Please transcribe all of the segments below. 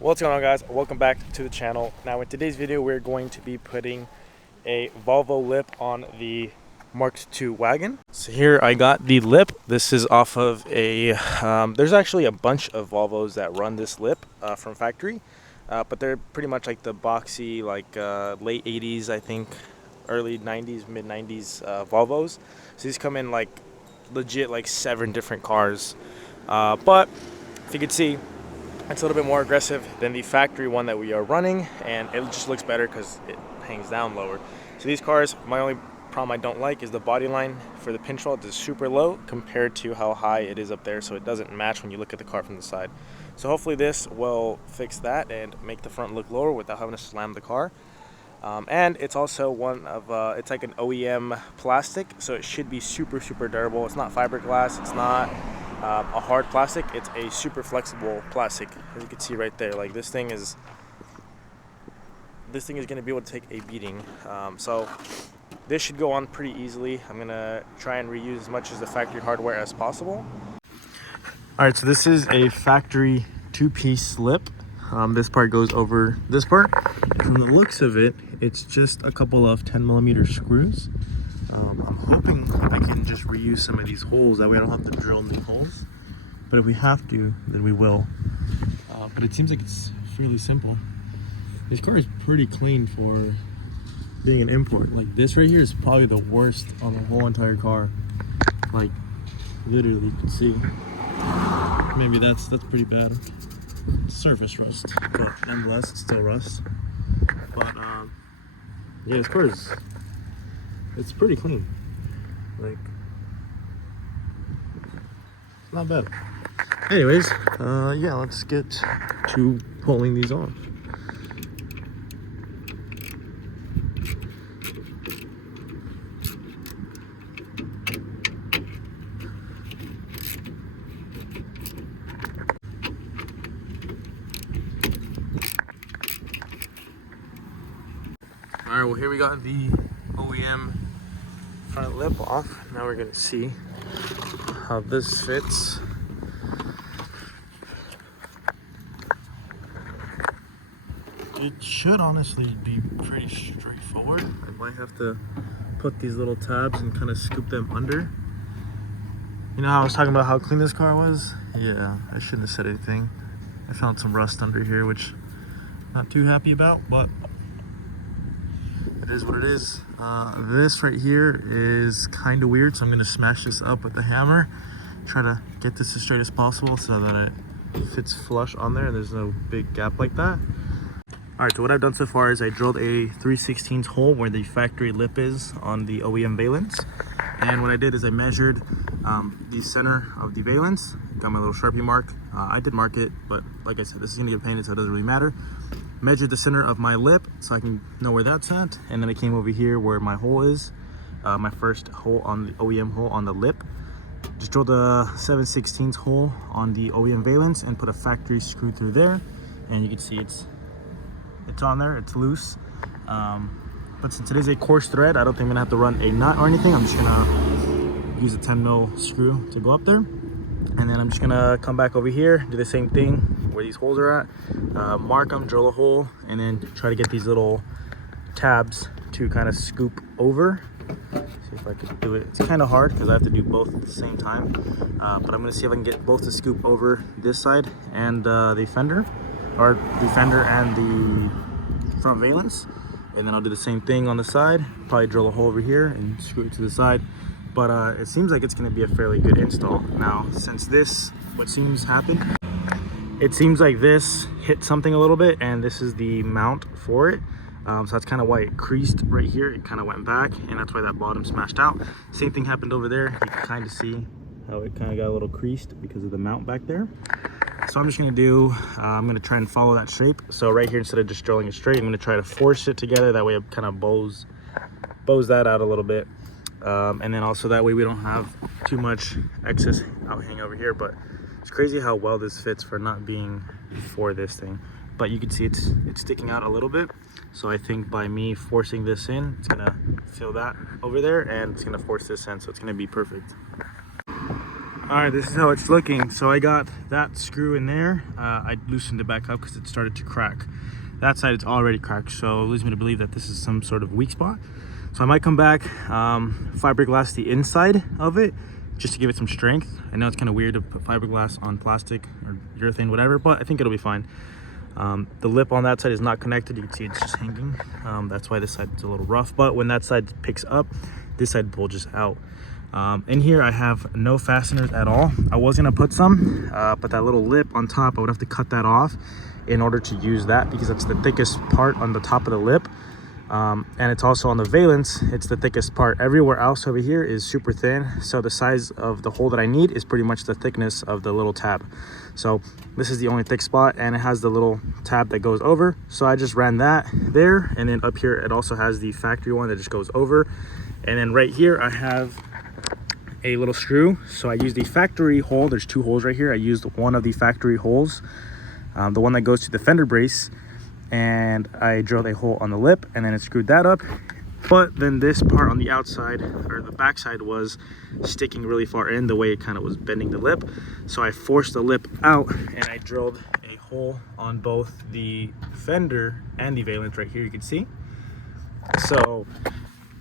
What's going on, guys? Welcome back to the channel. Now in today's video we're going to be putting a Volvo lip on the Mark II wagon. So here I got the lip. This is off of a there's actually a bunch of Volvos that run this lip from factory, but they're pretty much like the boxy, like late 80s, I think, early 90s, mid 90s Volvos. So these come in like legit like 7 different cars, but if you could see, it's a little bit more aggressive than the factory one that we are running, and it just looks better because it hangs down lower. So these cars, my only problem I don't like is the body line for the pinch weld is super low compared to how high it is up there, so it doesn't match when you look at the car from the side. So hopefully this will fix that and make the front look lower without having to slam the car. And it's also one of it's like an OEM plastic, so it should be super durable. It's not fiberglass, it's not a hard plastic, it's a super flexible plastic, as you can see right there. Like this thing is going to be able to take a beating, so this should go on pretty easily. I'm gonna try and reuse as much as the factory hardware as possible. All right, so this is a factory 2-piece lip. This part goes over this part. From the looks of it, it's just a couple of 10mm screws. I'm hoping I can just reuse some of these holes, that way I don't have to drill new holes. But if we have to, then we will. But it seems like it's fairly simple. This car is pretty clean for being an import. Like this right here is probably the worst on the whole entire car. Like literally, you can see. Maybe that's pretty bad. Surface rust, but nonetheless, it's still rust. But yeah, this car is, it's pretty clean. Like, it's not bad. Anyways, yeah, let's get to pulling these off. Alright, well here we got the OEM front lip off. Now we're gonna see how this fits. It should honestly be pretty straightforward. I might have to put these little tabs and kind of scoop them under. You know how I was talking about how clean this car was? Yeah, I shouldn't have said anything. I found some rust under here, which I'm not too happy about, but it is what it is. This right here is kind of weird, so I'm going to smash this up with the hammer. Try to get this as straight as possible so that it fits flush on there and there's no big gap like that. Alright, so what I've done so far is I drilled a 3/16 hole where the factory lip is on the OEM valence. And what I did is I measured the center of the valence, got my little Sharpie mark. I did mark it, but like I said, this is going to get painted, so it doesn't really matter. Measured the center of my lip so I can know where that's at, and then I came over here where my hole is, my first hole on the OEM hole on the lip. Just drilled a 7/16 hole on the OEM valence and put a factory screw through there, and you can see it's on there, it's loose. But since it is a coarse thread, I don't think I'm gonna have to run a nut or anything. I'm just gonna use a 10mm screw to go up there, and then I'm just gonna come back over here, do the same thing where these holes are at, mark them, drill a hole, and then try to get these little tabs to kind of scoop over. See if I can do it. It's kind of hard because I have to do both at the same time, but I'm gonna see if I can get both to scoop over this side and the fender, or the fender and the front valence, and then I'll do the same thing on the side, probably drill a hole over here and screw it to the side. But it seems like it's going to be a fairly good install. Now, since this, what seems happened, it seems like this hit something a little bit, and this is the mount for it. So that's kind of why it creased right here. It kind of went back, and that's why that bottom smashed out. Same thing happened over there. You can kind of see how it kind of got a little creased because of the mount back there. So I'm just going to do, I'm going to try and follow that shape. So right here, instead of just drilling it straight, I'm going to try to force it together. That way it kind of bows that out a little bit. And then also that way we don't have too much excess outhang over here. But it's crazy how well this fits for not being for this thing. But you can see it's sticking out a little bit. So I think by me forcing this in, it's gonna fill that over there, and it's gonna force this in, so it's gonna be perfect. All right, this is how it's looking. So I got that screw in there. I loosened it back up because it started to crack. That side it's already cracked, so it leads me to believe that this is some sort of weak spot. So I might come back, fiberglass the inside of it just to give it some strength. I know it's kind of weird to put fiberglass on plastic or urethane, whatever, but I think it'll be fine. The lip on that side is not connected. You can see it's just hanging. That's why this side is a little rough, but when that side picks up, this side bulges out. In here I have no fasteners at all. I was gonna put some, but that little lip on top, I would have to cut that off in order to use that, because it's the thickest part on the top of the lip. And it's also on the valence, it's the thickest part. Everywhere else over here is super thin, so the size of the hole that I need is pretty much the thickness of the little tab. So this is the only thick spot, and it has the little tab that goes over, so I just ran that there. And then up here it also has the factory one that just goes over. And then right here I have a little screw, so I used the factory hole. There's two holes right here. I used one of the factory holes, the one that goes to the fender brace, and I drilled a hole on the lip, and then it screwed that up. But then this part on the outside, or the back side, was sticking really far in, the way it kind of was bending the lip. So I forced the lip out, and I drilled a hole on both the fender and the valence right here, you can see. So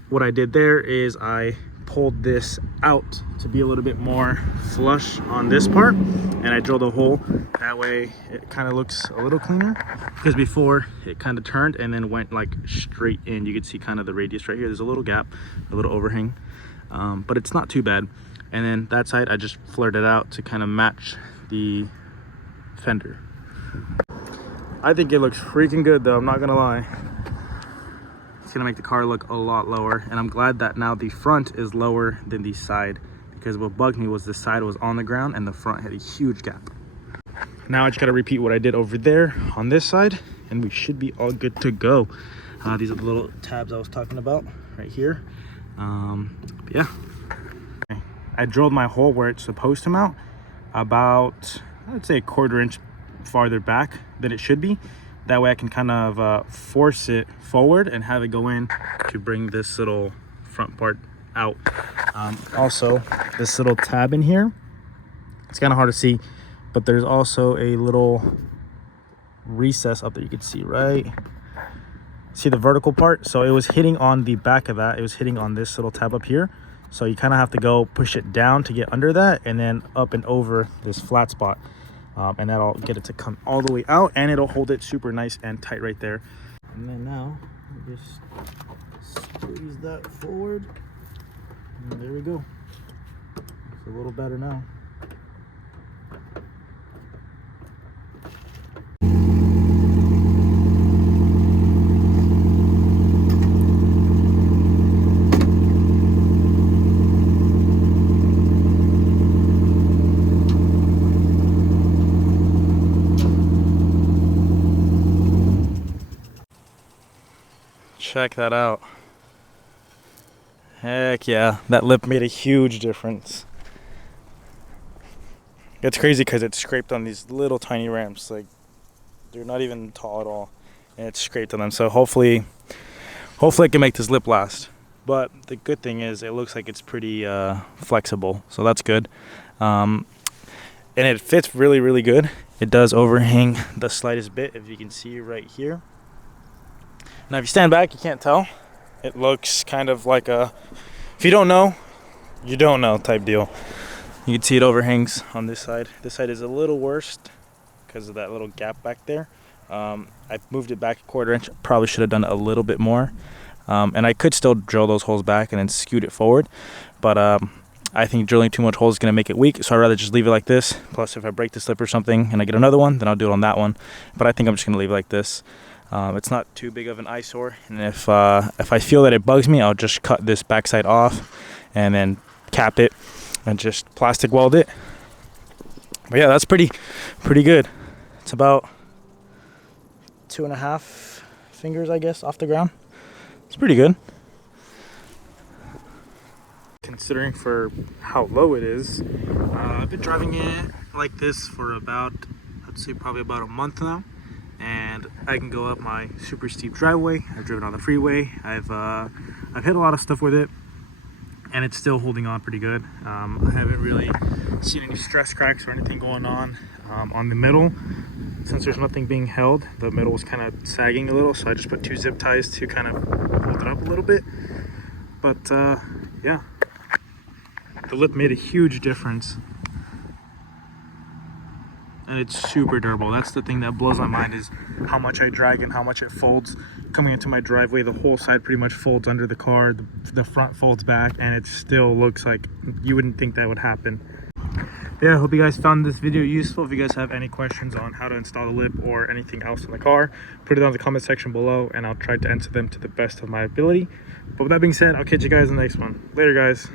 what I did there is I pulled this out to be a little bit more flush on this part, and I drilled a hole. That way it kind of looks a little cleaner, because before it kind of turned and then went like straight in. You can see kind of the radius right here. There's a little gap, a little overhang, but it's not too bad. And then that side I just flared it out to kind of match the fender. I think it looks freaking good though, I'm not gonna lie. It's gonna make the car look a lot lower, and I'm glad that now the front is lower than the side, because what bugged me was the side was on the ground and the front had a huge gap. Now I just gotta repeat what I did over there on this side, and we should be all good to go. These are the little tabs I was talking about right here. Yeah, I drilled my hole where it's supposed to mount, about, I'd say, a 1/4 inch farther back than it should be. That way I can kind of force it forward and have it go in to bring this little front part out. Also, this little tab in here, it's kind of hard to see, but there's also a little recess up there. You can see, right? See the vertical part? So it was hitting on the back of that. It was hitting on this little tab up here. So you kind of have to go push it down to get under that, and then up and over this flat spot. And that'll get it to come all the way out, and it'll hold it super nice and tight right there. And then now I just squeeze that forward, and there we go. It's a little better now. Check that out. Heck yeah, that lip made a huge difference. It's crazy because it's scraped on these little tiny ramps. Like, they're not even tall at all, and it's scraped on them. So hopefully I can make this lip last. But the good thing is it looks like it's pretty flexible, so that's good. And it fits really, really good. It does overhang the slightest bit, if you can see right here. Now if you stand back, you can't tell. It looks kind of like a, if you don't know, you don't know type deal. You can see it overhangs on this side. This side is a little worse because of that little gap back there. I moved it back a 1/4 inch. Probably should have done a little bit more. And I could still drill those holes back and then scoot it forward. But I think drilling too much holes is going to make it weak. So I'd rather just leave it like this. Plus if I break this lip or something and I get another one, then I'll do it on that one. But I think I'm just going to leave it like this. It's not too big of an eyesore, and if I feel that it bugs me, I'll just cut this backside off and then cap it and just plastic weld it. But yeah, that's pretty good. It's about 2.5 fingers, I guess, off the ground. It's pretty good, considering for how low it is. I've been driving it like this for about, I'd say probably about a month now. And I can go up my super steep driveway. I've driven on the freeway. I've hit a lot of stuff with it, and it's still holding on pretty good. I haven't really seen any stress cracks or anything going on. On the middle, since there's nothing being held, the middle was kind of sagging a little, so I just put 2 zip ties to kind of hold it up a little bit. But yeah, the lip made a huge difference, and it's super durable. That's the thing that blows my mind, is how much I drag and how much it folds. Coming into my driveway, the whole side pretty much folds under the car, the front folds back, and it still looks like you wouldn't think that would happen. Yeah, I hope you guys found this video useful. If you guys have any questions on how to install the lip or anything else in the car, put it down in the comment section below and I'll try to answer them to the best of my ability. But with that being said, I'll catch you guys in the next one. Later, guys.